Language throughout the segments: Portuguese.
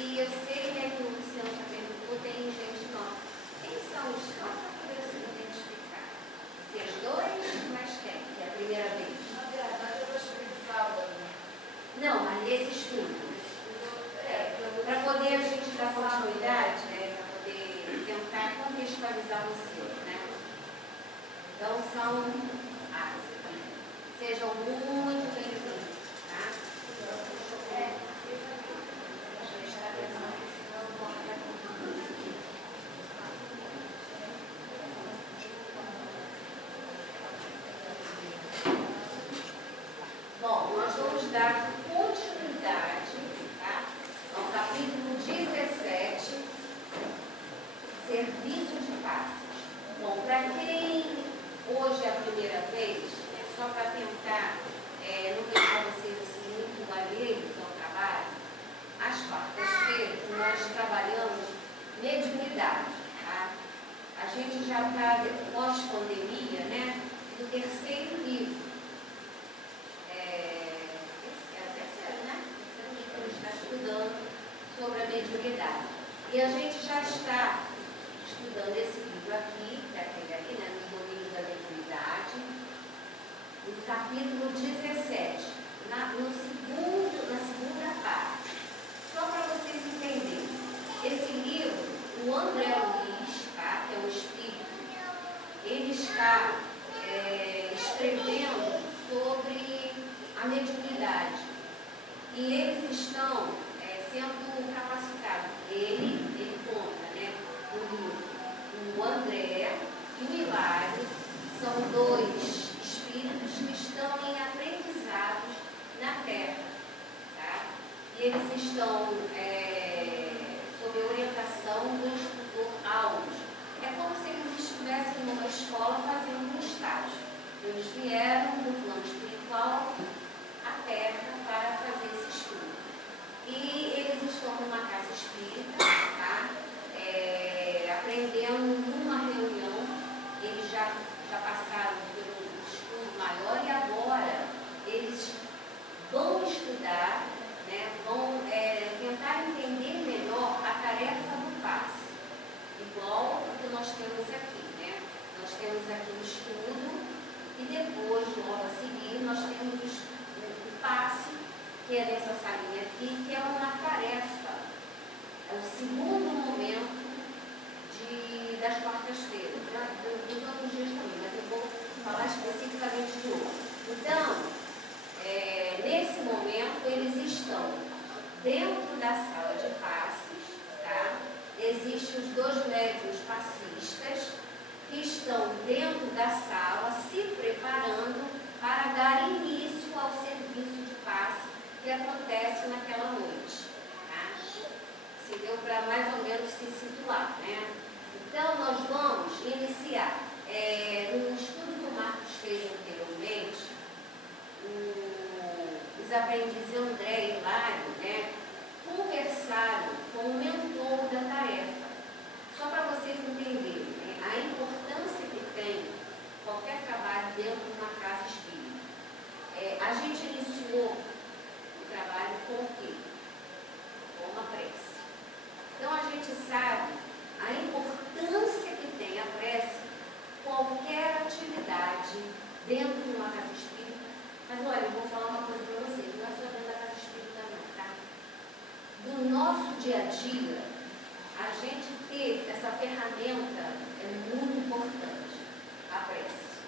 E eu sei, né, que o Luciano já perguntou, tem gente nova. Quem são os só para poder se identificar? Se as dois, mas quem? Que é a primeira vez. Na verdade, eu gostei de sábado. Não, mas nesse estudo. Para poder a gente dar continuidade, né, para poder tentar contextualizar você, né? Então são sejam muito bem-vindos, tá? Bom, nós vamos dar continuidade, tá? Ao capítulo 17, serviço de passes. Bom, para quem hoje é a primeira vez, né, só para tentar não deixar vocês assim, muito alheios ao trabalho, às quartas-feiras nós trabalhamos mediunidade. Tá? A gente já está, pós-pandemia, né, no terceiro livro. É o terceiro, né? O terceiro livro que a gente está estudando sobre a mediunidade. E a gente já está estudando esse livro aqui, daquele ali, né, nos domínios da mediunidade, no capítulo 17, na segunda parte. Só para vocês entenderem, esse livro, o André Luiz, tá, que é um espírito, ele está escrevendo sobre a mediunidade. E eles estão sendo capacitados. Ele conta, né, no livro, o André e o Hilário são dois espíritos que estão em aprendizados na Terra, tá? E eles estão sob a orientação do instrutor Aulos. É como se eles estivessem numa escola fazendo um estágio. Eles vieram do plano espiritual à Terra para fazer esse estudo. E eles estão numa casa espírita, tá? Aprendendo numa reunião. Eles já passaram por um estudo maior e agora eles vão estudar, né? Vão tentar entender melhor a tarefa do passe, igual o que nós temos aqui, né? Nós temos aqui o estudo e depois, logo a seguir, nós temos o passe, que é nessa salinha aqui, que é uma tarefa, é o segundo momento das quartas-feiras, né? Dos outros dias também, mas eu vou falar especificamente de hoje. Então, nesse momento, eles estão dentro da sala de passes, tá? Existem os dois médiuns passistas que estão dentro da sala se preparando para dar início ao serviço de passe que acontece naquela noite. Tá? Se deu para mais ou menos se situar, né? Então, nós vamos iniciar. No estudo que o Marcos fez anteriormente, os aprendizes André e Hilário, né, conversaram com o mentor da tarefa. Só para vocês entenderem, né, a importância que tem qualquer trabalho dentro de uma casa espírita. A gente iniciou o trabalho com o quê? Com uma prece. Então, a gente sabe a importância que tem a prece, qualquer atividade dentro de uma casa espírita. Mas olha, eu vou falar uma coisa para vocês, não é só dentro da casa espírita não, tá? Do nosso dia a dia, a gente ter essa ferramenta é muito importante, a prece.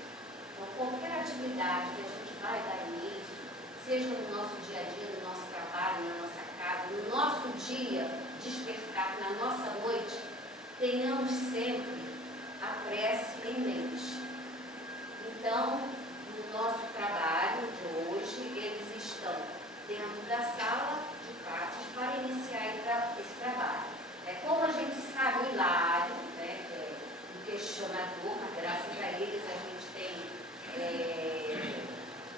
Então, qualquer atividade que a gente vai dar início, seja no nosso dia a dia, no nosso trabalho, na nossa casa, no nosso dia despertar, na nossa noite, tenhamos sempre a prece em mente. Então, no nosso trabalho de hoje, eles estão dentro da sala de passes para iniciar esse trabalho. Como a gente sabe, o Hilário, né, que é um questionador, mas graças a eles a gente tem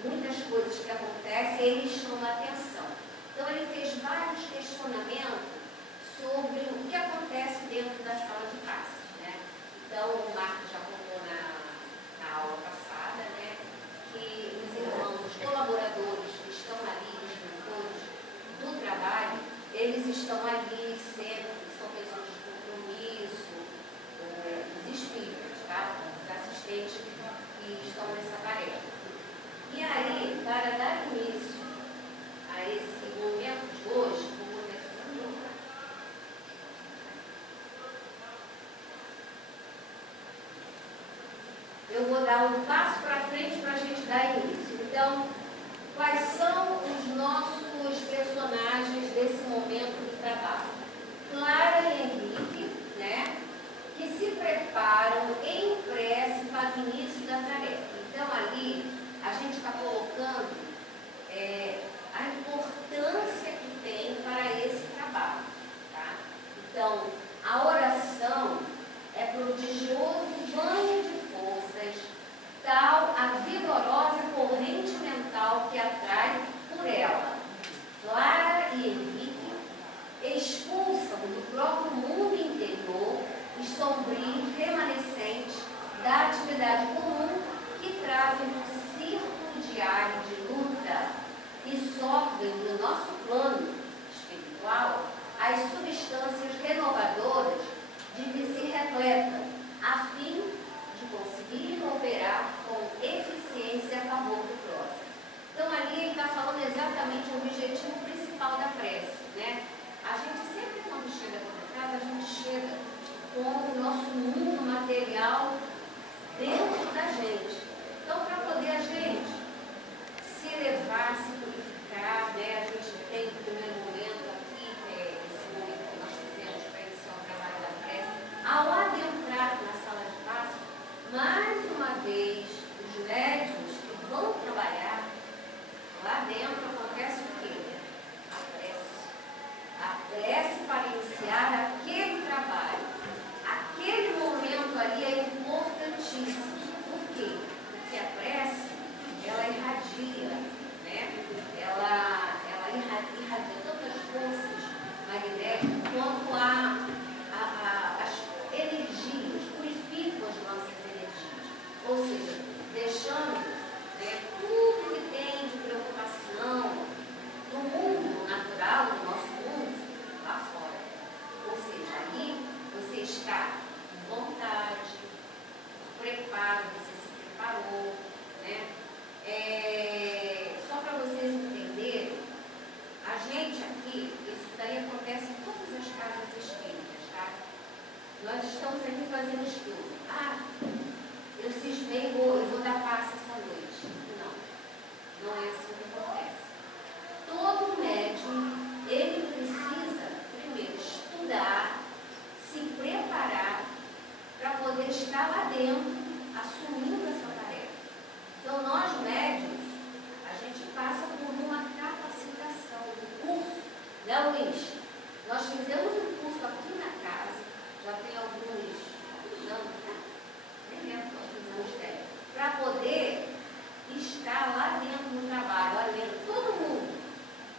muitas coisas que acontecem e eles chamam a atenção. Então, ele fez vários questionamentos sobre o que acontece dentro da sala de passes, né? Então, o Marcos já contou na aula passada, né, que os irmãos, os colaboradores que estão ali, os mentores do trabalho, eles estão ali para dar início a esse momento de hoje, eu vou dar um passo para frente para a gente dar início. Então, quais são os nossos personagens desse momento de trabalho? Clara e Henrique, né, que se preparam em prece para o início da tarefa. Então, ali, a gente está colocando a importância que tem para esse trabalho. Tá? Então, a oração é prodigioso banho de forças, tal a vigorosa corrente mental que atrai por ela. Clara e Henrique expulsam do próprio mundo interior os sombrios remanescentes da atividade comum que trazem um círculo diário de luta e sorvem do nosso plano espiritual as substâncias renovadoras de que se repleta, a fim de conseguir operar com eficiência a favor do próximo. Então, ali ele está falando exatamente o objetivo principal da prece, né? A gente sempre, quando chega para casa, a gente chega com o nosso mundo material dentro da gente. Então, para poder a gente se elevar, se purificar, né? A gente tem o primeiro momento aqui, esse momento que nós fizemos para iniciar o trabalho da prece. Ao adentrar na sala de passe, mais uma vez, os médiuns que vão trabalhar, lá dentro acontece o quê? A prece. A prece para iniciar aquele trabalho. Aquele momento ali é importantíssimo. Por quê? Porque a prece, ela irradia, né? Ela irradia tantas forças magnéticas quanto as energias, purifica as nossas energias. Ou seja, deixando, né, tudo que tem de preocupação do mundo natural, do nosso mundo, lá fora. Ou seja, ali você está com vontade, preparo, você se preparou, né? Só para vocês entenderem, a gente aqui, isso daí acontece em todas as casas espíritas, tá? Nós estamos aqui fazendo estudo. Eu cismei, eu vou dar passe essa noite. Não é assim que acontece. Todo médium, ele precisa, primeiro, estudar, se preparar para poder estar lá dentro, assumindo essa tarefa. Então, nós médiums, a gente passa por uma capacitação, um curso, né, Luiz? Nós fizemos um curso aqui na casa, já tem alguns anos, né? Nem lembro quantos anos tem, para poder estar lá dentro do trabalho, lá dentro, todo mundo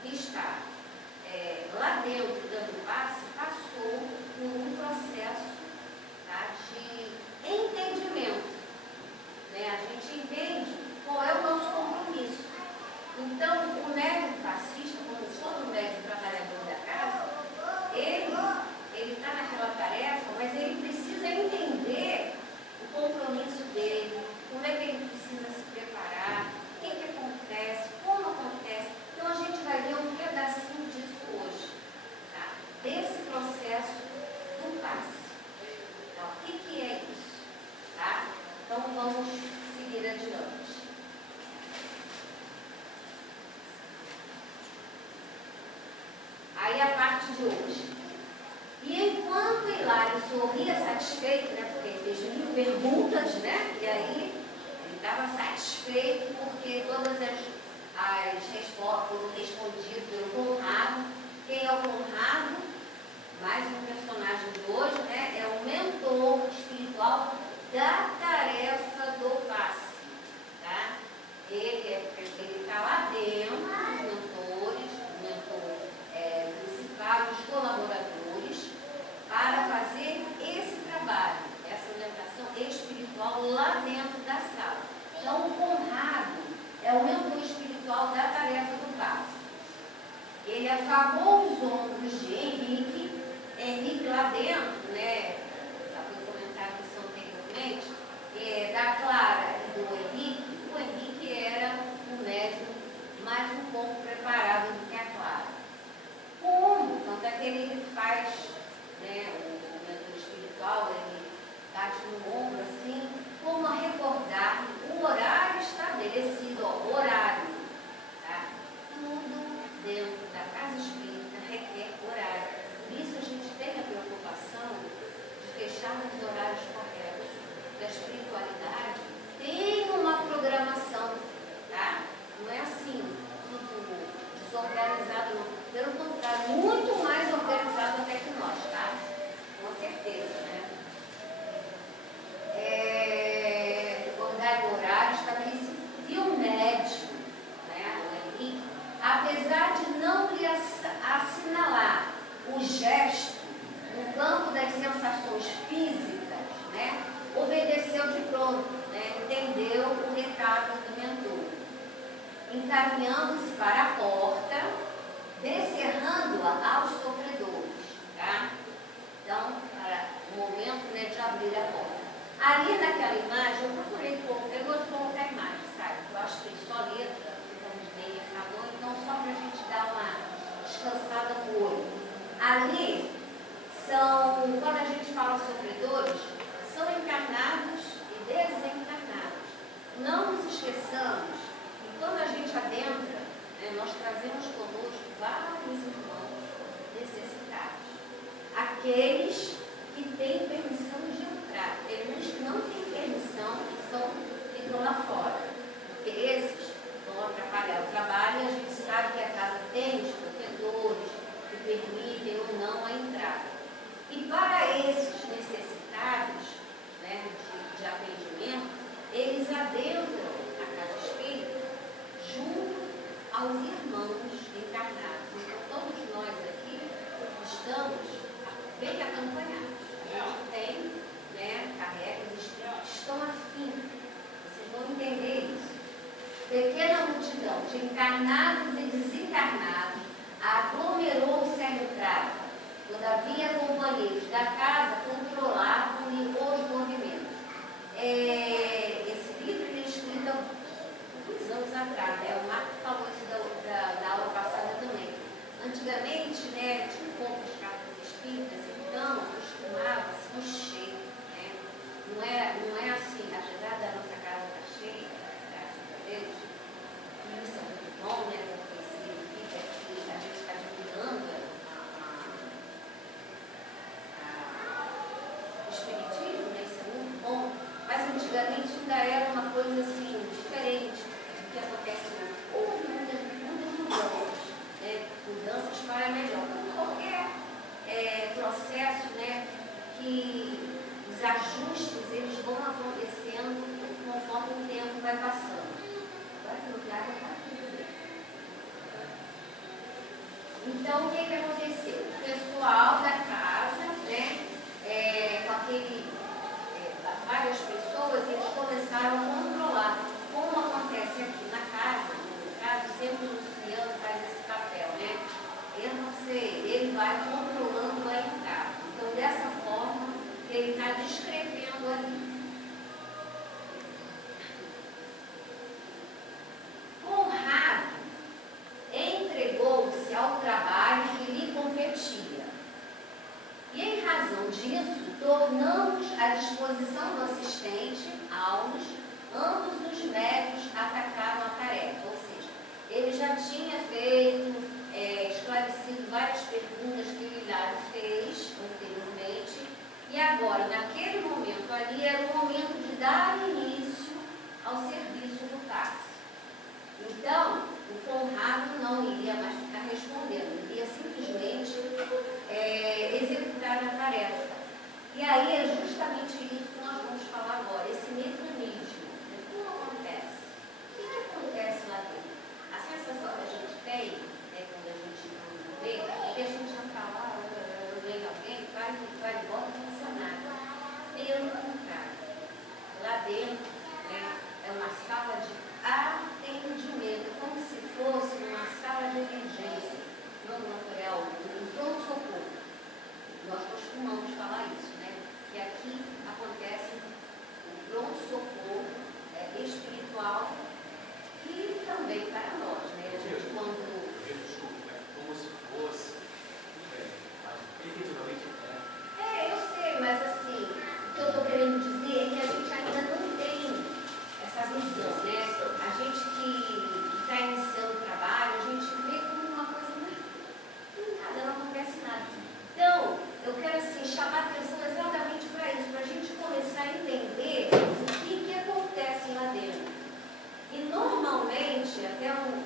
que está lá dentro dando passe, passou por um processo, tá, de entendimento. Né? A gente entende qual é o nosso compromisso. Então, o médico passista, como todo médico trabalhador da casa, ele está naquela tarefa, mas ele precisa entender o compromisso dele, como é que ele precisa se preparar, o que acontece, como acontece. Então, a gente vai ver um pedacinho disso hoje, tá? Desse processo do passe. Então, o que é isso? Tá? Então, vamos seguir adiante. Aí, a parte de hoje. E enquanto Hilário sorria satisfeito, né, porque ele fez 1000 perguntas, né, e aí ele estava satisfeito porque todas as respostas foram respondidas pelo Conrado. Quem é o Conrado? Mais um personagem de hoje, né, é o mentor espiritual da tarefa do passe, tá? Ele está lá dentro, os mentores, o mentor principal, os colaboradores, para fazer esse trabalho, essa orientação espiritual lá dentro da sala. Então, o Conrado é o mentor espiritual da tarefa do passe. Ele afagou os ombros de Henrique. Henrique lá dentro, né, já foi comentado isso anteriormente, da Clara e do Henrique. O Henrique era o médium encaminhando-se para a porta, descerrando-a aos sofredores, tá? Então, para o momento, né, de abrir a porta. Ali naquela imagem, eu procurei colocar, eu gosto de colocar a imagem, sabe? Eu acho que só letra fica muito bem errador, então só para a gente dar uma descansada no olho. Ali são, quando a gente fala sofredores, são encarnados e desencarnados. Não nos esqueçamos que quando a gente adentra, né, nós trazemos conosco vários irmãos necessitados. Aqueles que têm permissão de entrar. Tem uns que não têm permissão e ficam lá fora. Porque esses vão atrapalhar o trabalho e a gente sabe que a casa tem os protetores que permitem ou não a entrada. E para esses necessitados, né, de atendimento, eles adentram a casa espírita junto aos irmãos encarnados. Então, todos nós aqui estamos bem acompanhados. A gente tem, né, carrega os espíritos que estão afim. Vocês vão entender isso. Pequena multidão de encarnados e desencarnados aglomerou-se à entrada. Todavia, companheiros da casa controlavam-lhe os movimentos. Esse livro ele é escrito há alguns anos atrás, né? O Marco falou isso da aula passada também. Antigamente, né, tinha poucas casas espíritas, então costumava-se encher, né? Não é assim, apesar da nossa casa estar cheia, graças a Deus, e isso é muito bom, né? Porque significa que a gente está divulgando o espiritismo, né? Isso é muito bom, mas antigamente ainda era uma coisa assim, diferente do que acontece hoje. Houve muitas mudanças, né? Mudanças para melhor. Como qualquer processo, né? Que os ajustes eles vão acontecendo conforme o tempo vai passando. Agora que no piada está tudo bem. Então, o que aconteceu? O pessoal da casa, né? Com várias pessoas, eles começaram a controlar. Como acontece aqui na casa, no caso, sempre o Luciano faz esse papel, né? Ele vai controlando a entrada. Então, dessa forma, ele está descrevendo ali. Conrado entregou-se ao trabalho que lhe competia. E, em razão disso, tornamos à disposição do assistente, Alves, ambos os médicos atacaram a tarefa. Ou seja, ele já tinha feito, esclarecido várias perguntas que o Hilário fez anteriormente, e agora, naquele momento ali, era o momento de dar início ao serviço do táxi. Então, o Conrado não iria mais ficar respondendo, iria simplesmente executar a tarefa. E aí é justamente isso que nós vamos falar agora, esse mecanismo. Como acontece? O que acontece lá dentro? A sensação que a gente tem, quando a gente não vê, é que a gente já está lá, vem alguém, vai e volta, não funciona nada. Pelo contrário, lá dentro, né, é uma sala de atendimento, como se fosse uma sala de emergência, no material, um pronto-socorro. Nós costumamos falar isso, né? Que aqui acontece um pronto-socorro espiritual e também para nós, né? A gente quando... Como se fosse, efetivamente eu sei, mas assim, o que eu estou querendo dizer é que a gente ainda não tem essa visão, né? A gente que está iniciando o trabalho, a gente vê como uma coisa muito... nada, não acontece nada. Então, eu quero assim, chamar a atenção exatamente para isso, para a gente começar a entender o que acontece lá dentro. E normalmente, até um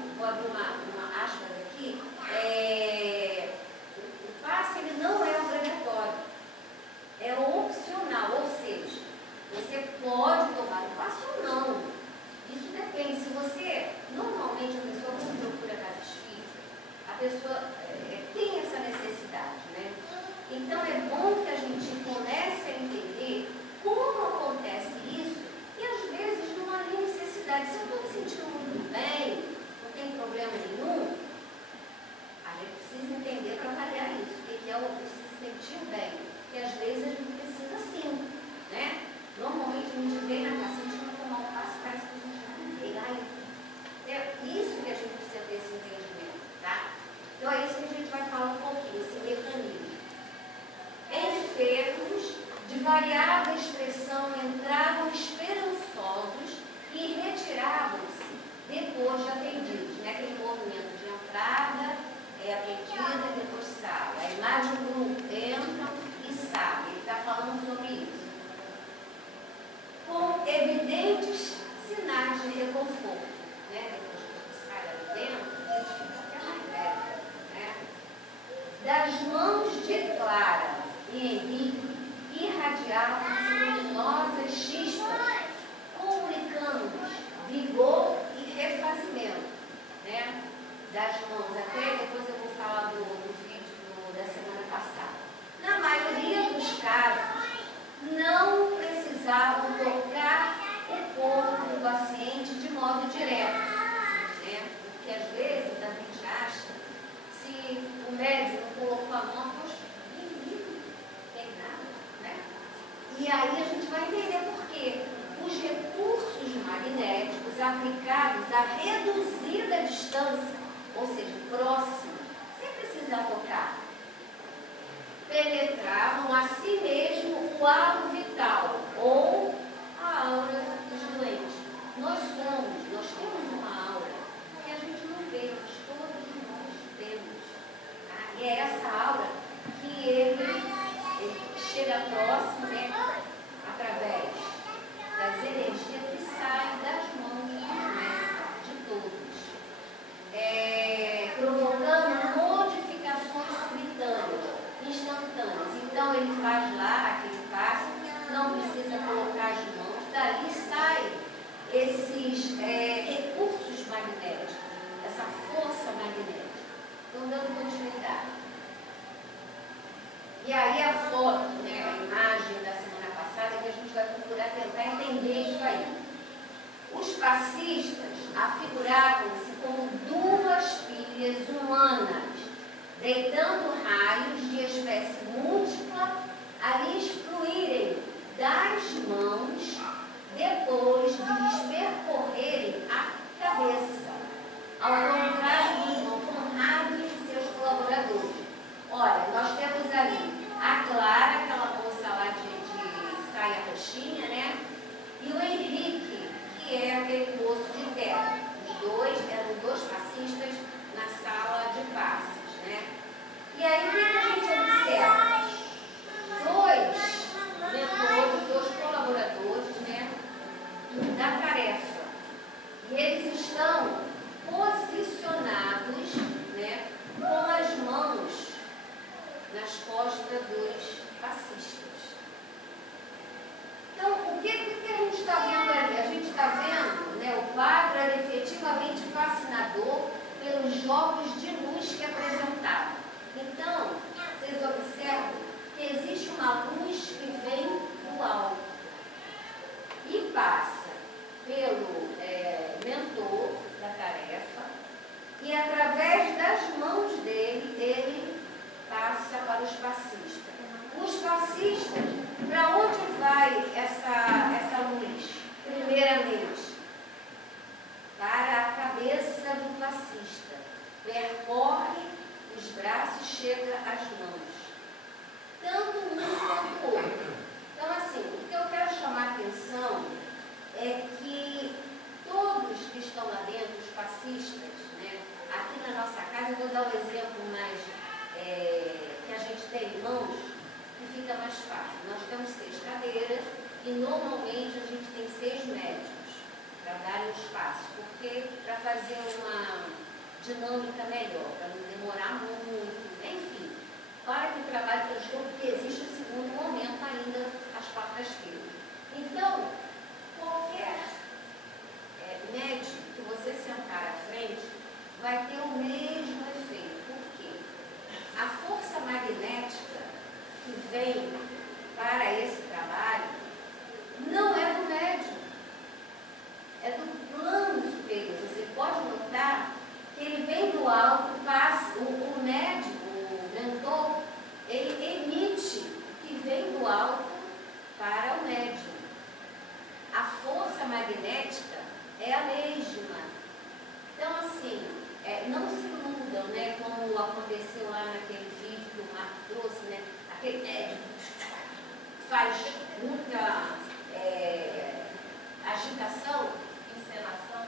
retiravam-se depois de atendidos, né? Aquele movimento de entrada, atendida, depois sai. A imagem do grupo entra e sai. Ele está falando sobre isso. Com evidentes sinais de reconforto, né? Depois que a gente sai lá dentro, a gente fica até mais leve, né? Das mãos de Clara e Henrique irradiavam-se luminosas chispas, comunicando-nos vigor e refazimento, né? Das mãos, até depois eu vou falar do vídeo da semana passada. Na maioria dos casos, não precisavam tocar o corpo do paciente de modo direto, né? Porque às vezes a gente acha, se o médico colocou a mão, poxa, não tem nada, né? E aí a gente vai entender por quê. Os recursos magnéticos aplicados a reduzida distância, ou seja, próximo, sem precisar tocar, penetravam a si mesmo o halo vital ou a aura dos doentes. Nós temos uma aura que a gente não vê, mas todos nós temos. Tá? E é essa aura que ele chega próximo, né, através das energias que saem das mãos, né, de todos, provocando modificações subitâneas, instantâneas. Então ele faz lá aquele passo, não precisa colocar as mãos, dali saem esses recursos magnéticos, essa força magnética. Então dando continuidade. E aí a foto, né, a imagem da semana passada, que a gente vai procurar tentar entender isso aí. Os passistas afiguravam-se como duas pilhas humanas, deitando raios de espécie múltipla a lhes fluírem das mãos depois de lhes percorrerem a cabeça, ao contrário do irmão Conrado e seus colaboradores. Olha, nós temos ali a Clara, aquela moça lá de saia roxinha, né? E o Henrique, que é aquele moço de terno. Os dois eram dois passistas na sala de passes, né? E aí o que a gente observa? Dois mentores, dois colaboradores, né, da tarefa. E eles estão posicionados, né, com as mãos nas costas dos passistas. Então, o que a gente está vendo ali? A gente está vendo, né, o quadro era efetivamente fascinador pelos jogos de luz que apresentava. Então, vocês observam que existe uma luz que vem do alto e passa pelo mentor da tarefa e através das mãos dele, ele passa para os passistas. Os passistas, para onde vai essa luz? Primeiramente, para a cabeça do passista. Percorre os braços, chega às mãos. Tanto um quanto o outro. Então, assim, o que eu quero chamar a atenção é que todos que estão lá dentro, os passistas, né, aqui na nossa casa, eu vou dar um exemplo mais que a gente tem em mãos, que fica mais fácil. Nós temos 6 cadeiras e normalmente a gente tem 6 médicos para darem os passos, porque para fazer uma dinâmica melhor, para não demorar muito, enfim, para que o trabalho transcorra, porque existe o segundo momento ainda, às quartas-feiras. Então, qualquer médico que você sentar à frente vai ter o mesmo efeito. Por quê? A força magnética que vem para esse trabalho não é do médium, é do plano superior. Você pode notar que ele vem do alto, passa, o médium, o mentor, ele emite o que vem do alto para o médium. A força magnética é a mesma. Então, assim, não se iludam, né, como aconteceu lá naquele vídeo que o Marco trouxe, né, aquele médico faz muita agitação, encenação,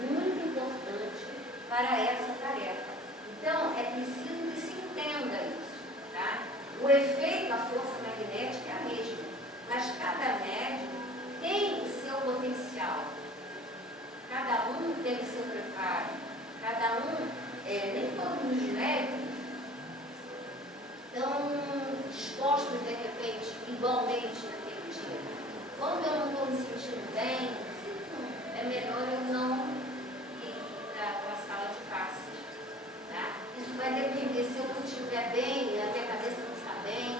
muito importante para essa tarefa. Então, é preciso que se entenda isso, tá? O efeito, a força magnética é a mesma, mas cada médium tem o seu potencial. Cada um tem o seu preparo. Cada um, nem todos os médiums estão dispostos, de repente, igualmente naquele dia. Quando eu não estou me sentindo bem, é melhor eu não ir para a sala de passe. Tá? Isso vai depender se eu não estiver bem, a minha cabeça não está bem,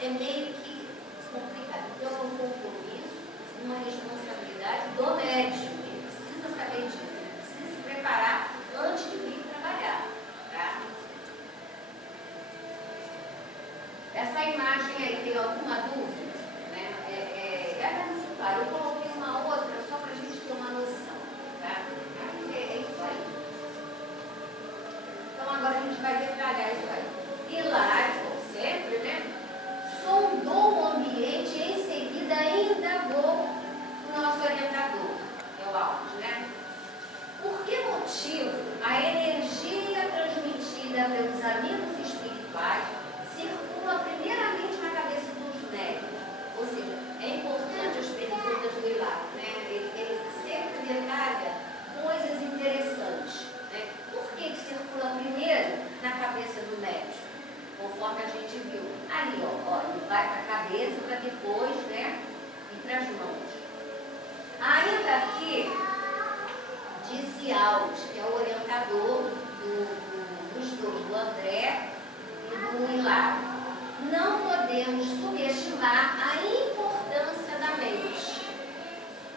é meio que complicado. Então, é um compromisso, uma responsabilidade do médium. Ele precisa saber disso, ele precisa se preparar antes de vir trabalhar. Tá? Essa imagem aí, tem alguma dúvida? Né? Ela não se para. Eu coloquei uma outra só para a gente ter uma noção. Tá? É isso aí. Então agora a gente vai detalhar isso aí. Hilário, como sempre, né? Sondou o ambiente e em seguida indagou o nosso orientador, é o Alves, né? Por que motivo a energia transmitida pelos amigos espirituais circula primeiramente na cabeça dos médicos? Ou seja, é importante as perguntas do Hilário, né? Ele sempre detalha coisas interessantes, né? Por que circula primeiro na cabeça do médico? Conforme a gente viu ali, ó, ele vai para a cabeça para depois, né, ir para as mãos. Ainda aqui, disse Alves, que é o orientador dos dois, do André e do Hilário. Não podemos subestimar a importância da mente.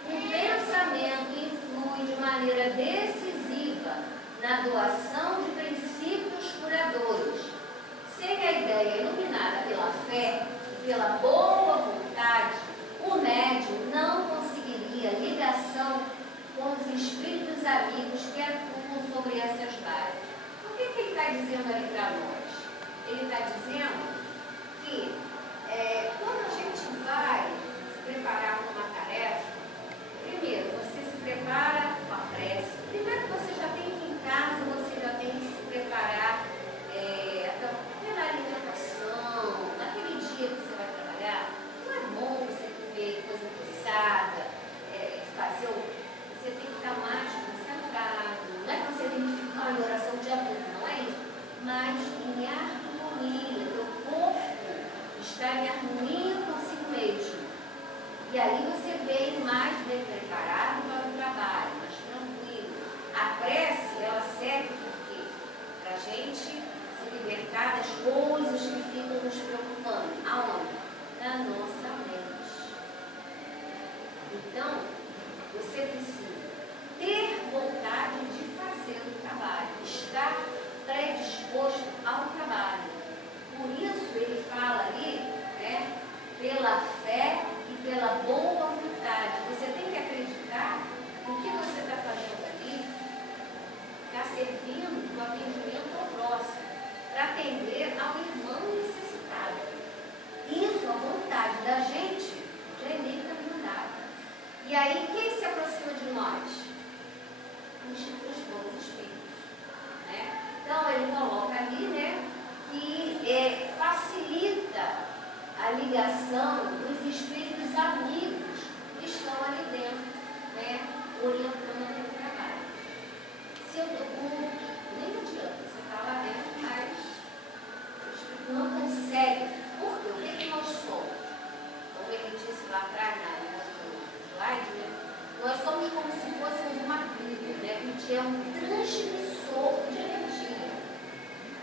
O pensamento influi de maneira decisiva na doação de princípios curadores. Sem a ideia iluminada pela fé e pela boa vontade, o médium não conseguiria ligação com os espíritos amigos que atuam sobre essas bases. O que ele está dizendo ali para nós? Ele está dizendo que quando a gente vai se preparar para uma tarefa, primeiro você se prepara com a prece. Primeiro você já tem que ir em casa, você já tem que se preparar pela alimentação, naquele dia que você vai trabalhar. Não é bom você comer coisa pesada, você tem que estar mais concentrado. Não é que você tem que ficar em oração o dia todo, não é isso. Mas em harmonia, teu corpo está em harmonia consigo mesmo. E aí você vem mais bem preparado para o trabalho, mais tranquilo. A prece, ela serve por quê? Para a gente se libertar das coisas que ficam nos preocupando. Aonde? Na nossa mente. Então, você precisa ter vontade de fazer o trabalho, estar predisposto ao trabalho. Por isso ele fala ali, né, pela fé e pela boa vontade. Você tem que acreditar que o que você está fazendo ali está servindo para o atendimento ao próximo, para atender ao irmão necessitado. Isso, a vontade da gente, já é meio caminho andado. E aí, quem se aproxima de nós? Os bons espíritos. Né? Então, ele coloca ali, né, que facilita a ligação dos espíritos amigos que estão ali dentro, né, orientando aquele trabalho. Se eu estou com nem adianta, você está lá dentro, mas o espírito não consegue. Por quê? O que nós somos? Como ele disse lá atrás, no slide, né? Nós somos como se fôssemos uma pilha, né? A gente é um transmissor de energia.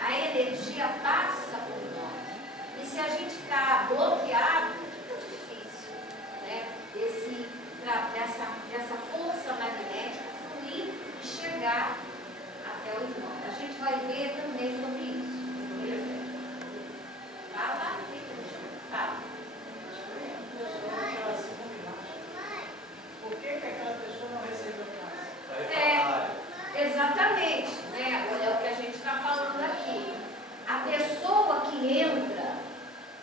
A energia passa por nós. E se a gente está bloqueado, fica difícil, né? Dessa força magnética fluir e chegar até o irmão. A gente vai ver também sobre isso. Fala, fala. Por que aquela pessoa não recebeu classe? Exatamente, né? Olha o que a gente está falando aqui. A pessoa que entra,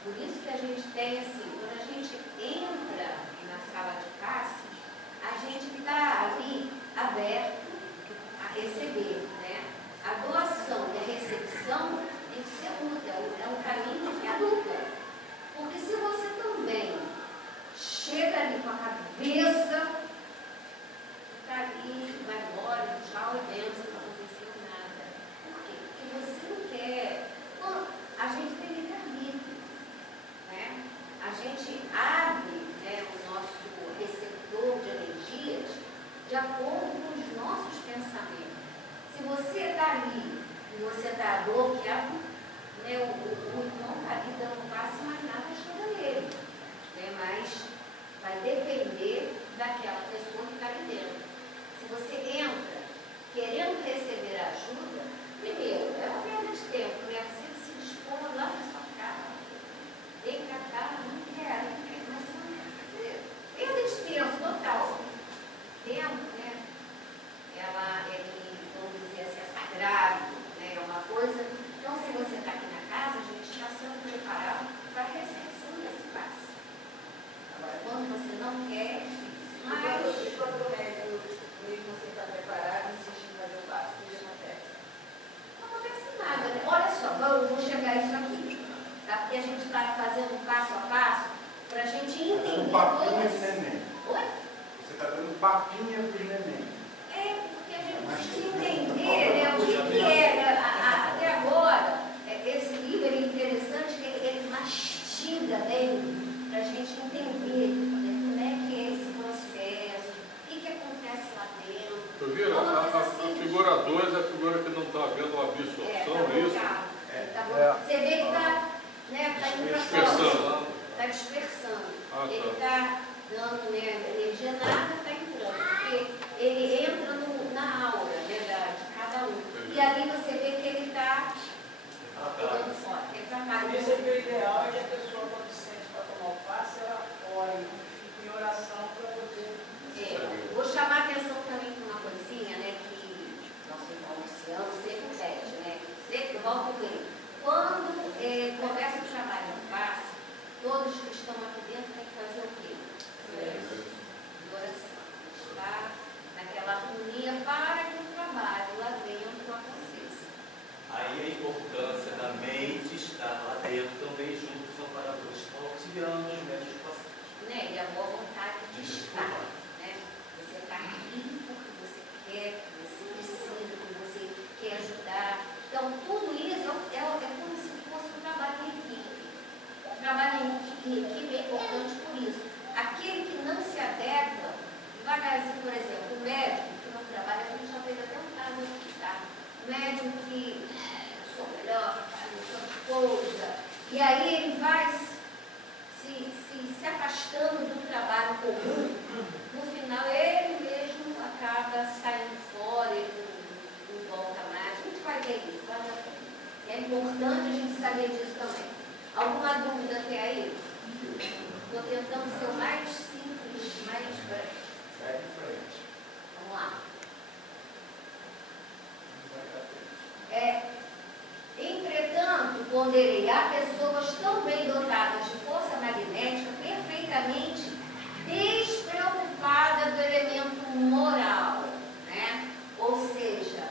por isso que a gente tem assim, aberto a receber, né? A doação e a recepção tem que ser mútua, é um caminho que é dupla. Porque se você também chega ali com a cabeça, está ali, vai embora, tchau e benção, não aconteceu nada. Por quê? Porque você não quer. Bom, a gente tem livre-arbítrio, né? A gente abre, né, o nosso receptor de energias de acordo com os nossos pensamentos. Se você está ali e você está bloqueado, né, o irmão está ali dando passo, mas nada chega nele. Né? Mas vai depender daquela pessoa que está ali dentro. Se você entra querendo receber ajuda, primeiro, é uma perda de tempo, né? Você se dispõe lá na sua casa, vem pra cá, não quero, mas perda de tempo total. Tempo, né? Vamos dizer assim, é sagrado, né? É uma coisa. Então, se você está aqui na casa, a gente está sendo preparado para a recepção desse passe. Agora, quando você não quer, mas. Quando o médico, mesmo você está preparado, insiste em fazer o passo, o que acontece? Não acontece nada, né? Olha só, eu vou chegar a isso aqui. Tá? Porque a gente está fazendo passo a passo para a gente entender. Papinha de neném. Oi? Você está dando papinha para o neném. É, porque a gente precisa entender, né, o que é. Até agora, esse livro é interessante, que ele mastiga bem para a gente entender, né, como é que é esse processo, o que acontece lá dentro. Eu vi, a figura 2 é a figura que não está havendo uma absorção, tá isso? Tá você vê que está, né, tá indo para fora, está dispersando. Ele está dando, né, energia, nada está entrando, porque ele entra na aura, né, de cada um. E ali você vê que ele está pegando fora, ele está Por isso é que o ideal é que a pessoa, quando se sente para tomar o passe, ela ore, fique em oração para poder. Vou chamar a atenção também para uma coisinha, né, que nosso irmão Luciano sempre pede, né, sempre volta com ele. Quando começa o trabalho no passe, todos que estão aqui dentro têm que fazer o quê? Oração. Está naquela harmonia para que o trabalho lá dentro aconteça. Aí a importância da mente estar lá dentro também, junto com os amparadores que estão auxiliando os médicos pacientes. Né? E a boa vontade de estar. Né? Você está aqui porque você quer, porque você precisa, porque você quer ajudar. Então, tudo isso é como se fosse um trabalho em equipe. O trabalho em equipe é importante por isso. Aquele que não se adequa, devagarzinho, por exemplo, o médico que não trabalha, a gente já teve até um caso aqui, tá? O médico que sou melhor, faz uma coisa, e aí ele vai se afastando do trabalho comum, no final ele mesmo acaba saindo fora, ele não volta mais. A gente vai ver isso, vai na frente. É importante a gente saber disso também. Alguma dúvida até aí? Estou tentando ser o mais simples, mais breve. Sai de frente. Vamos lá. Entretanto, ponderei, há pessoas tão bem dotadas de força magnética, perfeitamente despreocupada do elemento moral, né? Ou seja,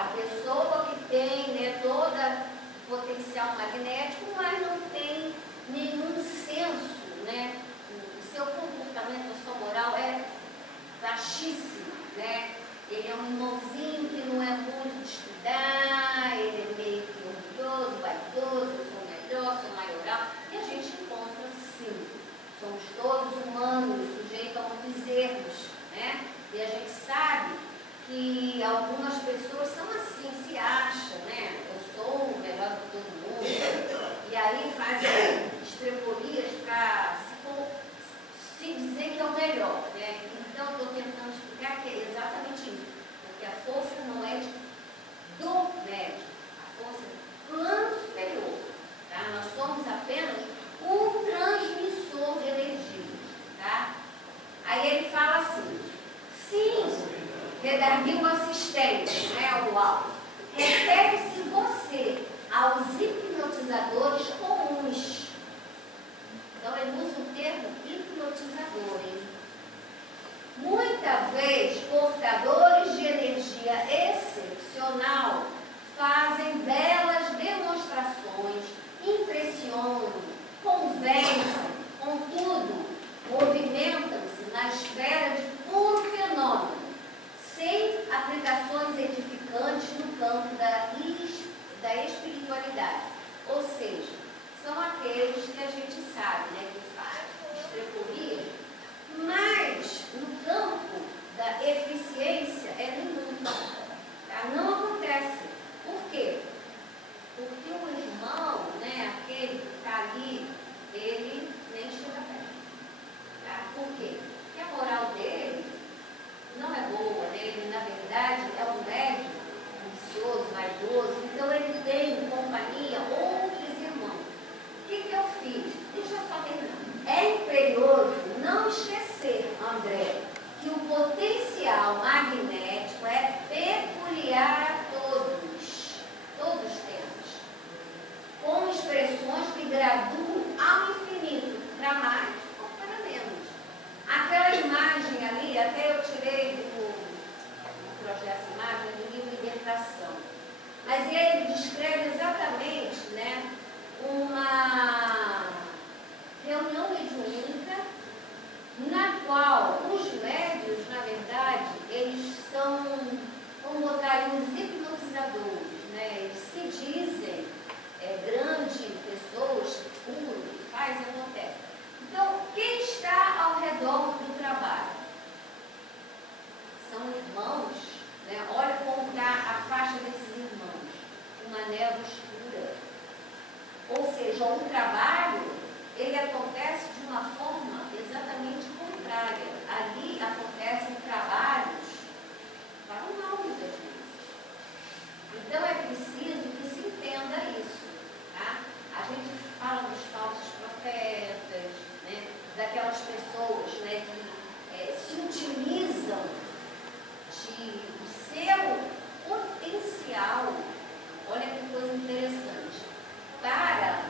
a pessoa que tem, né, todo o potencial magnético, mas não tem nenhum senso, né? O seu comportamento, a sua moral é baixíssimo, né? Ele é um irmãozinho que não é muito de estudar, ele é meio que orgulhoso, vaidoso, eu sou melhor, sou maioral, e a gente encontra sim. Somos todos humanos, sujeitos a muitos erros, né? E a gente sabe que algumas pessoas são assim, se acham, né? Eu sou o melhor de todo mundo, e aí fazem estrepolias para se dizer que é o melhor, né? Então, estou tentando explicar que é exatamente isso, porque a força não é do médico, a força é do plano superior, tá? Nós somos apenas um transmissor de energia, tá? Aí ele fala assim, sim, redarguiu o assistente, né, o alvo, refere-se você aos hipnotizadores comuns. Então, ele usa o termo hipnotizador, hein? Muita vez, portadores aplicações edificantes no campo da espiritualidade. Ou seja, são aqueles que a gente sabe, né, que faz estreporia, mas no campo da eficiência é nenhum. Tá? Não acontece. Por quê? Porque o irmão, né, aquele que está ali, ele nem chega perto. Tá? Por quê? Porque a moral dele não é boa, né? Ele, na verdade, é um médium ambicioso, vaidoso, então ele tem em companhia outros irmãos. O que eu fiz? Deixa eu só terminar. É imperioso não esquecer, André, que o potencial magnético é peculiar a todos. Todos temos. Com expressões que graduam ao infinito, para mais ou para menos. Aquela imagem ali, até eu tirei do projeto de imagem do livro Libertação. Mas ele descreve exatamente, né, uma reunião mediúnica na qual os médios, na verdade, eles são, vamos botar aí, os hipnotizadores, né? Eles se dizem grandes pessoas, puros, faz e acontece. Então, quem está ao redor do trabalho? São irmãos, né? Olha como está a faixa desses irmãos, uma névoa escura. Ou seja, o trabalho, ele acontece de uma forma exatamente contrária. Ali acontecem trabalhos para o mal muitas vezes. Então é preciso que se entenda isso. Tá? A gente fala dos falsos profetas, né? Daquelas pessoas, né, que se utilizam do seu potencial, olha que coisa interessante, para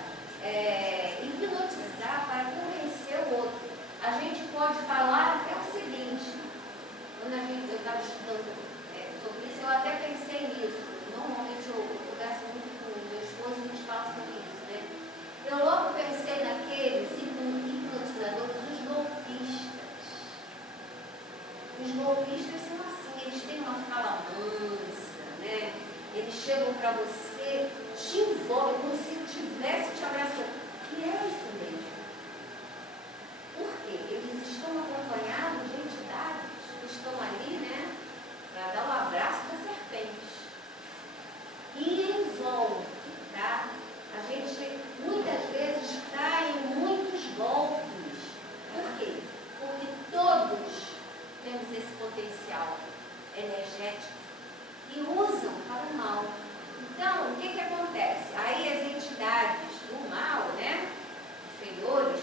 hipnotizar, para convencer o outro. A gente pode falar até o seguinte, quando eu estava estudando sobre isso, eu até pensei nisso. Normalmente eu converso muito com o meu esposo e a gente fala sobre isso, né? Eu logo pensei naqueles hipnotizadores, os golpistas. Os golpistas são assim, eles têm uma fala mansa, né? Eles chegam para você, te envolvem como se estivesse te abraçando. E é isso mesmo. Por quê? Eles estão acompanhados de entidades que estão ali, né, para dar um abraço da serpente. E envolve, tá? A gente muitas vezes cai em muitos golpes. Por quê? Porque todos temos esse potencial energético e usam para o mal. Então, o que acontece? Aí as entidades do mal, né, inferiores,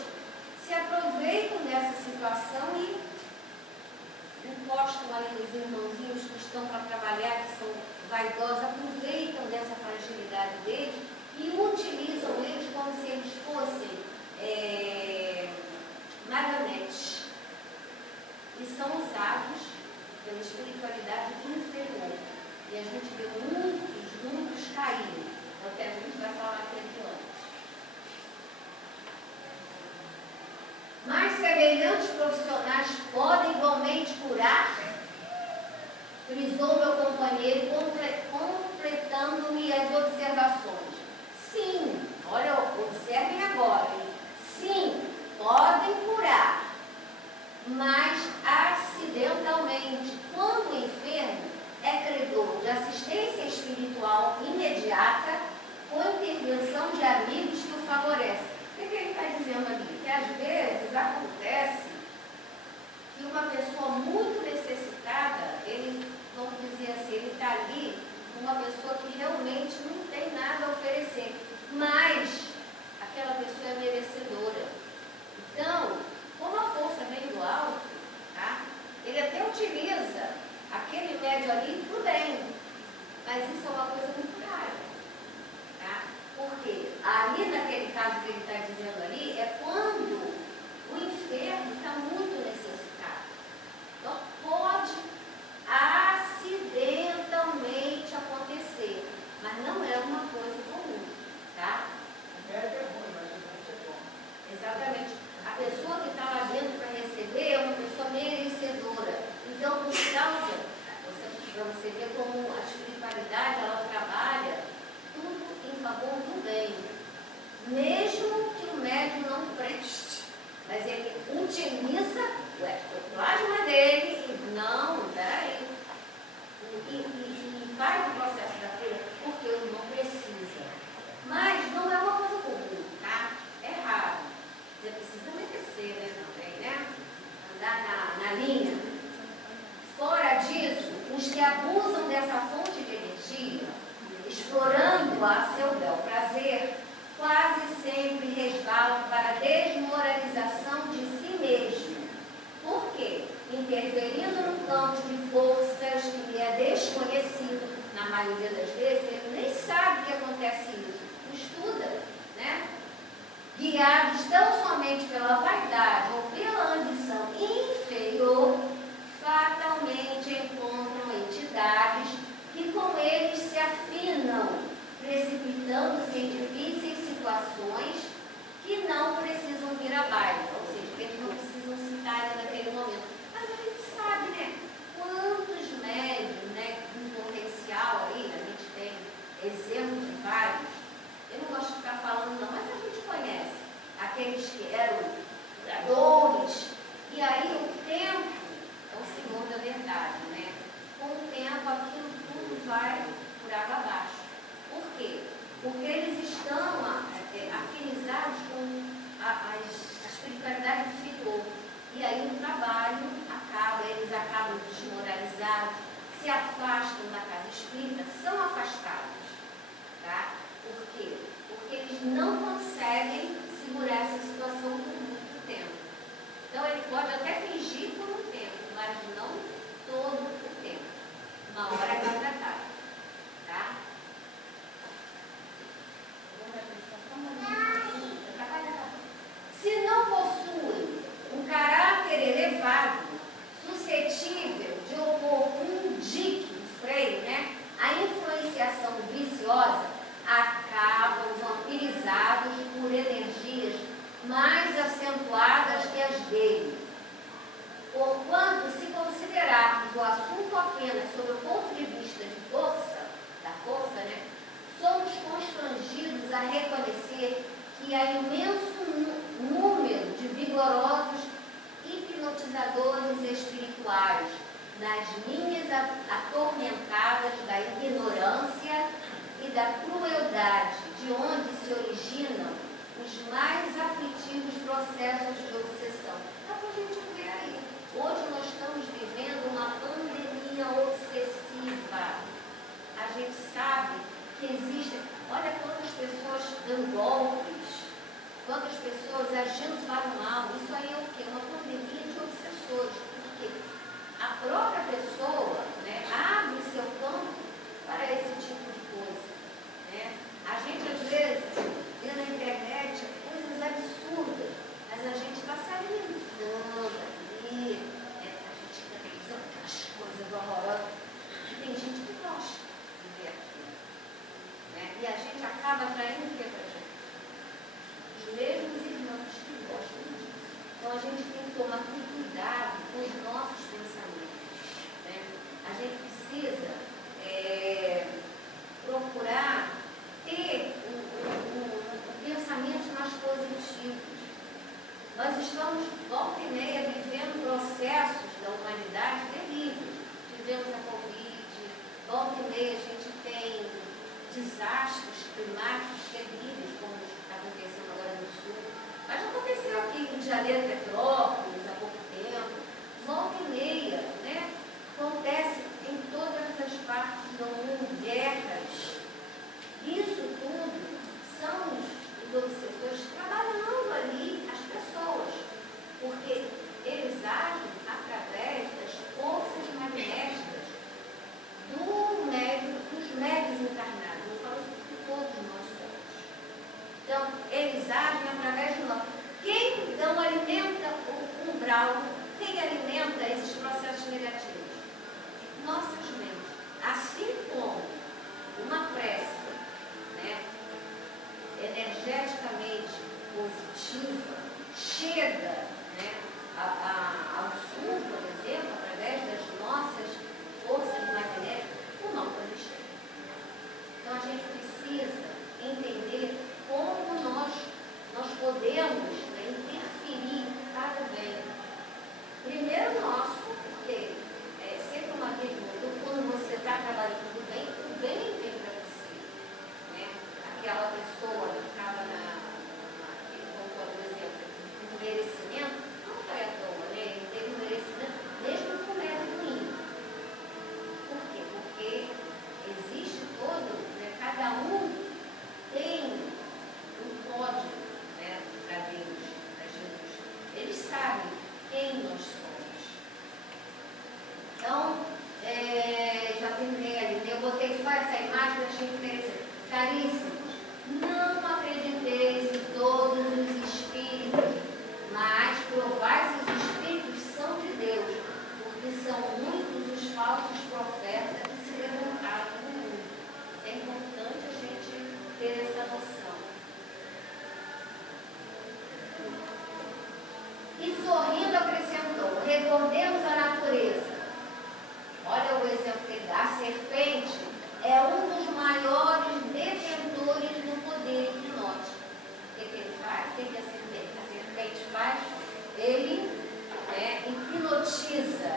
se aproveitam dessa situação e encostam ali nos irmãozinhos que estão para trabalhar, que são vaidosos, aproveitam dessa fragilidade deles e utilizam eles como se eles fossem marionetes. E são usados pela espiritualidade inferior. E a gente vê muitos caírem. É o que a gente vai falar aqui adiante. Mas semelhantes profissionais podem igualmente curar? Frisou meu companheiro, completando-me as observações. Sim, olha, observem agora. Sim, podem curar, mas acidentalmente, quando o enfermo é credor de assistência espiritual imediata com intervenção de amigos que o favorecem. O que ele está dizendo ali? Que às vezes acontece que uma pessoa muito necessitada, ele, vamos dizer assim, ele está ali com uma pessoa que realmente não tem nada a oferecer, mas aquela pessoa é merecedora. Então, como a força vem do alto, tá? Ele até utiliza aquele médio ali, tudo bem, mas isso é uma coisa muito rara, tá? Porque ali naquele caso que ele está dizendo ali, é quando o enfermo está muito necessitado. Então, pode acidentalmente acontecer, mas não é uma coisa comum, tá? O médico é ruim, mas o médico é bom. Exatamente. A pessoa que está lá dentro para receber é uma pessoa merecedora. Então, por causa, para você ver como a espiritualidade, ela trabalha tudo em favor do bem. Mesmo que o médium não preste, mas ele utiliza o plasma dele e não, peraí, e faz o processo da cura porque o irmão precisa. Mas não é uma coisa comum, tá? É raro. Você precisa merecer, né, também, né? Andar na linha. Fora disso, os que abusam dessa fonte de energia, explorando-a a seu bel prazer, quase sempre resvalam para a desmoralização de si mesmo. Por quê? Interferindo no campo de forças que lhe é desconhecido, na maioria das vezes, ele nem sabe que acontece isso. Estuda, né? Guiados tão somente pela vaidade ou pela ambição inferior, fatalmente encontram entidades que com eles se afinam, precipitando-se em difíceis situações que não precisam vir à baila, ou seja, que eles não precisam citar naquele momento. Mas a gente sabe, né? Quantos médios, né, com potencial aí, a gente tem exemplos de vários. Eu não gosto de ficar falando não, mas a gente conhece aqueles que eram curadores, e aí o tempo é o senhor da verdade, né? Com o tempo aquilo tudo vai por água abaixo. Por quê? Porque eles estão afinizados com a espiritualidade inferior. E aí o trabalho acaba, eles acabam desmoralizados, se afastam da casa espírita, são afastados. Tá? Por quê? Porque eles não conseguem segurar essa situação por muito tempo. Então ele pode até fingir por um tempo, mas não todo o tempo. Uma hora é mais da tarde. Tá? Se não possuem um caráter elevado, suscetível de opor um dique, um freio, né, a influenciação viciosa, acabam vampirizados por energias mais acentuadas que as dele. Porquanto, se considerarmos o assunto apenas sob o ponto de vista de força, da força, né, somos constrangidos a reconhecer que há imenso número de vigorosos hipnotizadores espirituais nas linhas atormentadas da ignorância e da crueldade, de onde se originam os mais aflitivos processos de obsessão. Dá para a gente ver aí. Hoje nós estamos vivendo uma pandemia obsessiva. A gente sabe que existem, olha quantas pessoas dando golpes, quantas pessoas agindo para o mal. Isso aí é o quê? Uma pandemia de obsessores. Porque a própria pessoa, né, abre seu campo para esse tipo de coisa. Né? A gente, às vezes, vê na internet coisas absurdas, mas a gente está se alimentando ali, né? A gente fica pensando aquelas coisas horrorosas. E tem gente que gosta de ver aquilo. Né? E a gente acaba atraindo o que para a gente? Os mesmos irmãos que gostam disso. Então a gente tem que tomar muito cuidado com os nossos pensamentos. Né? A gente precisa procurar ter pensamentos mais positivos. Nós estamos, volta e meia, vivendo processos da humanidade terríveis. Tivemos a Covid, volta e meia a gente tem desastres climáticos terríveis, como está acontecendo agora no Sul. Mas já aconteceu aqui em Rio de Janeiro, Petrópolis, há pouco tempo. Volta e meia, né? Acontece em todas as partes do mundo, guerras. Isso tudo são os obsessores trabalhando ali as pessoas, porque eles agem através das forças magnéticas dos médios encarnados. Eu falo isso porque todos nós somos. Então, eles agem através de nós. Quem então alimenta um sabe quem nós somos. Então, já terminei ali, né? Eu botei só essa imagem que eu achei interessante. Caríssimos, não acrediteis em todos os espíritos, mas provai se os espíritos são de Deus, porque são muitos os falsos profetas que se levantaram no mundo. É importante a gente ter essa noção. E sorrindo acrescentou, recordemos a natureza. Olha o exemplo que ele dá. A serpente é um dos maiores detentores do poder hipnótico. O que ele faz? O que a serpente faz? Ele hipnotiza,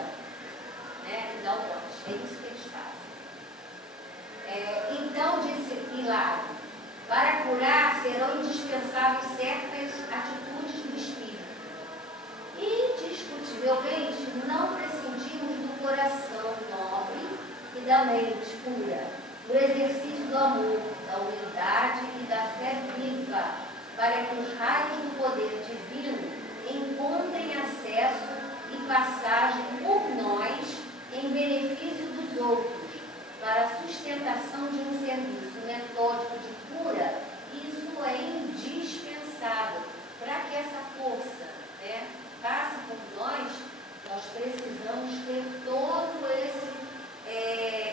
dá o bote. É isso que eles fazem. Então, disse Hilário, para curar serão indispensáveis certas atitudes do espírito. Indiscutivelmente, não prescindimos do coração nobre e da mente pura, do exercício do amor, da humildade e da fé viva, para que os raios do poder divino encontrem acesso e passagem por nós em benefício dos outros, para a sustentação de um serviço metódico de cura. Isso é indispensável. Para que essa força passe por nós, nós precisamos ter todo esse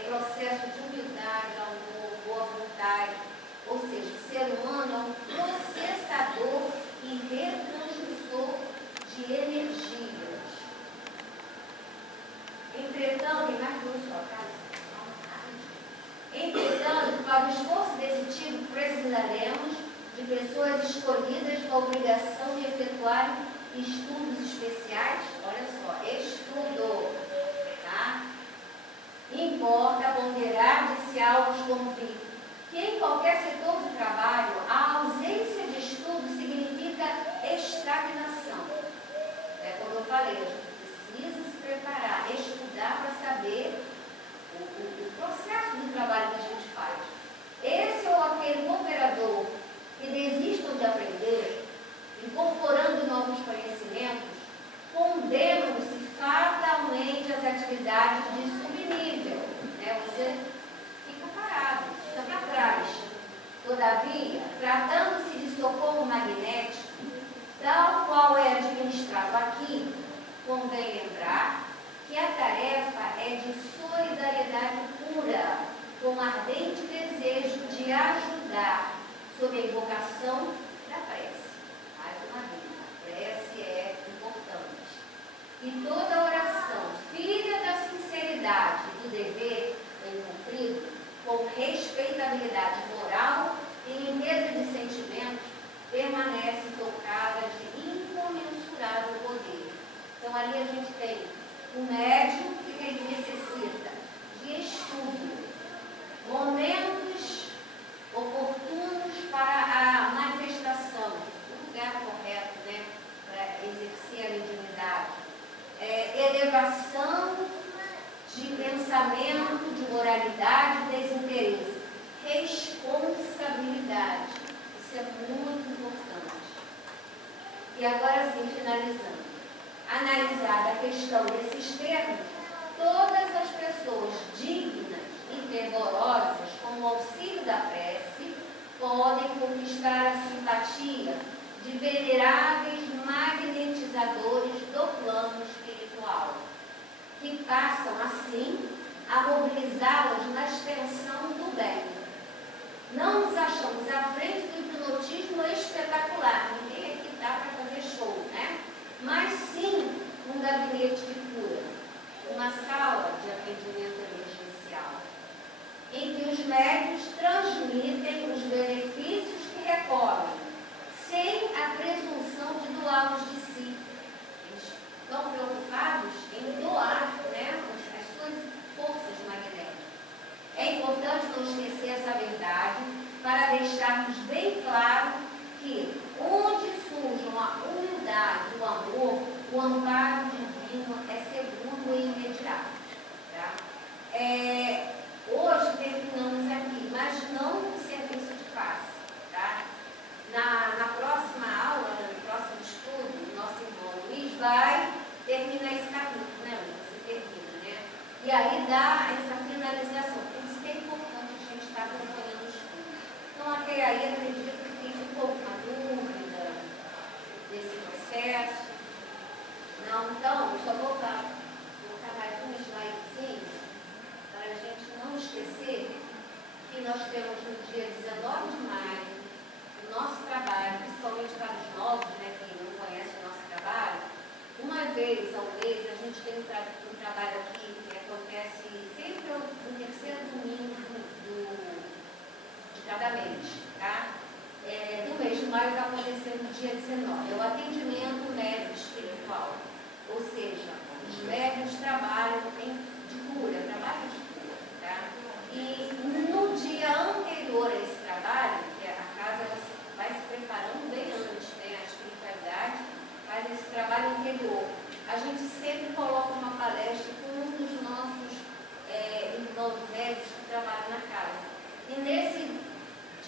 processo de humildade, amor, boa vontade. Ou seja, o ser humano é um processador e retransmissor de energias. Entretanto, tem mais duas só, tá? Entretanto, para o esforço desse tipo, precisaremos de pessoas escolhidas com a obrigação de efetuar estudos especiais. Olha só, estudo, tá? Importa ponderar de se algo convicto que em qualquer setor do trabalho a ausência de estudo significa estagnação. É como eu falei, a gente precisa se preparar, estudar para saber o processo do trabalho que a gente faz. Esse ou aquele operador que desistam de aprender, incorporando novos conhecimentos, condenam-se fatalmente às atividades de subnível. Você fica parado, fica para trás. Todavia, tratando-se de socorro magnético, tal qual é administrado aqui, convém lembrar que a tarefa é de solidariedade pura, com ardente desejo de ajudar, sob a invocação da prece. Mais uma vez, a prece é importante. E toda oração, filha da sinceridade e do dever bem cumprido, com respeitabilidade moral e limpeza de sentimentos, permanece tocada de incomensurável poder. Então, ali a gente tem o médium que ele necessita de estudo, momentos oportunos para a manifestação, o lugar correto, para exercer a mediunidade, elevação de pensamento, de moralidade e desinteresse, responsabilidade. Isso é muito importante. E agora sim, finalizando. Analisada a questão desses termos, todas as pessoas dignas e fervorosas, com o auxílio da prece, podem conquistar a simpatia de veneráveis magnetizadores do plano espiritual, que passam, assim, a mobilizá-los na extensão do bem. Não nos achamos à frente do hipnotismo espetacular. Ninguém aqui dá para fazer show, Mas sim um gabinete de cura, uma sala de atendimento emergencial, em que os médicos transmitem os benefícios que recolhem, sem a presunção de doá-los de si. Eles estão preocupados em doar as suas forças magnéticas. É importante não esquecer essa verdade para deixarmos bem claro que onde surjam a humildade, o amor, o amparo divino é seguro e imediato. Tá? Hoje terminamos aqui, mas não com serviço de passe. Tá? Na próxima aula, no próximo estudo, o nosso irmão Luiz nós temos no dia 19 de maio, o nosso trabalho, principalmente para os novos, né, que não conhecem o nosso trabalho, uma vez ao mês a gente tem um trabalho aqui que acontece sempre no terceiro domingo de cada mês, tá? Do mês de maio vai acontecer no dia 19. É o atendimento médico espiritual, ou seja, os médicos trabalham de cura, trabalham de cura, tá? E no dia anterior a esse trabalho, que a casa ela vai se preparando bem antes, né? A espiritualidade faz esse trabalho anterior. A gente sempre coloca uma palestra com um dos nossos irmãos médicos que trabalham na casa. E nesse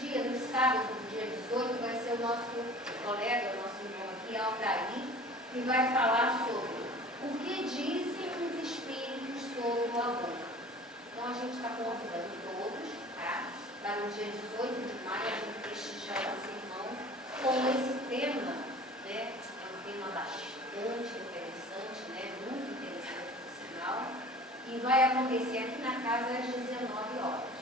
dia, no sábado, dia 18, vai ser o nosso colega, o nosso irmão aqui, Aldair, que vai falar sobre o que dizem os espíritos sobre o aborto. Então, a gente está convidando todos, tá? Para no dia 18 de maio, a gente prestigiar o nosso irmão com esse tema, né? É um tema bastante interessante, né? Muito interessante, por sinal. E vai acontecer aqui na casa às 19 horas.